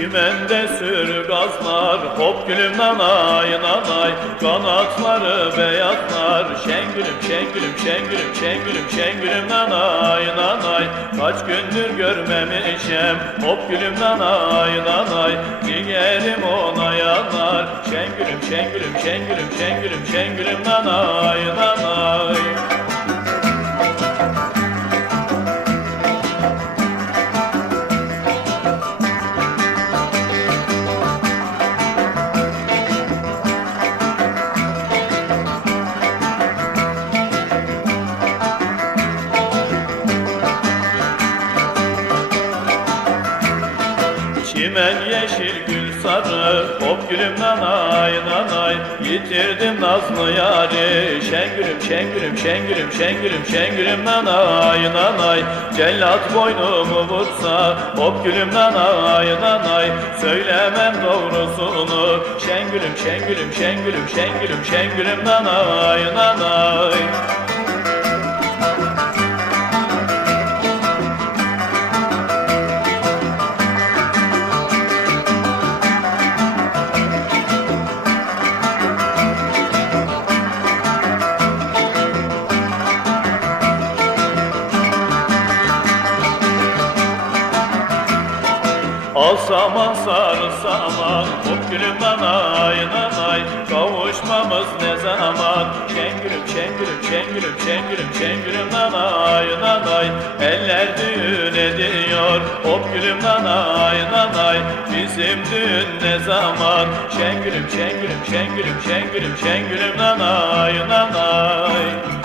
Çimende sür gazlar, hop gülüm nanay nanay. Kanatları beyazlar, şengülüm şengülüm şengülüm şengülüm şengülüm nanay nanay. Kaç gündür görmemişem, hop gülüm nanay nanay. Ciğerim ona yanar, şengülüm şengülüm şengülüm şengülüm şengülüm nanay nanay. Çimen yeşil gül sarı, hop gülüm nanay nanay. Yitirdim nazlı yari, şengülüm şengülüm şengülüm şengülüm şengülüm nanay nanay. Cellat boynumu vursa, hop gülüm nanay nanay. Söylemem doğrusunu, şengülüm şengülüm şengülüm şengülüm şengülüm nanay nanay. Al saman sarı saman, hop gülüm nanay nanay. Kavuşmamız ne zaman, şengülüm şengülüm şengülüm şengülüm şengülüm nanay nanay. Eller düğün ediyor, hop gülüm nanay nanay. Bizim düğün ne zaman, şengülüm şengülüm şengülüm şengülüm şengülüm nanay nanay.